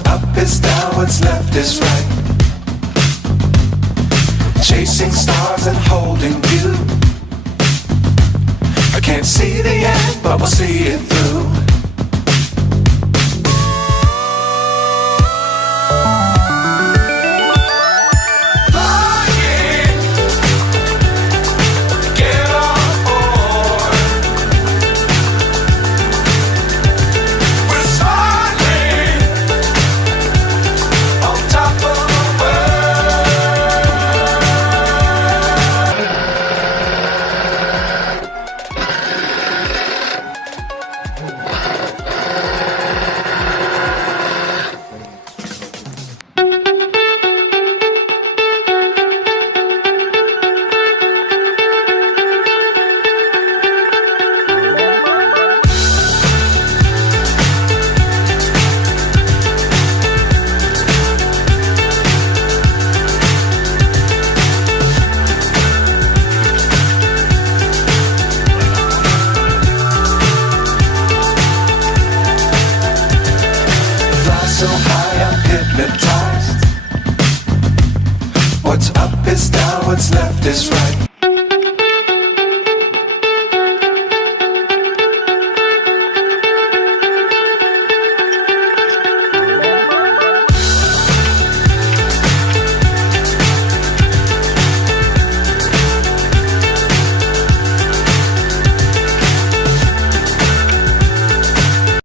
What's up is down, what's left is right. Chasing stars and holding you. I can't see the end, but we'll see it through. So high I'm hypnotized. What's up is down, what's left is right.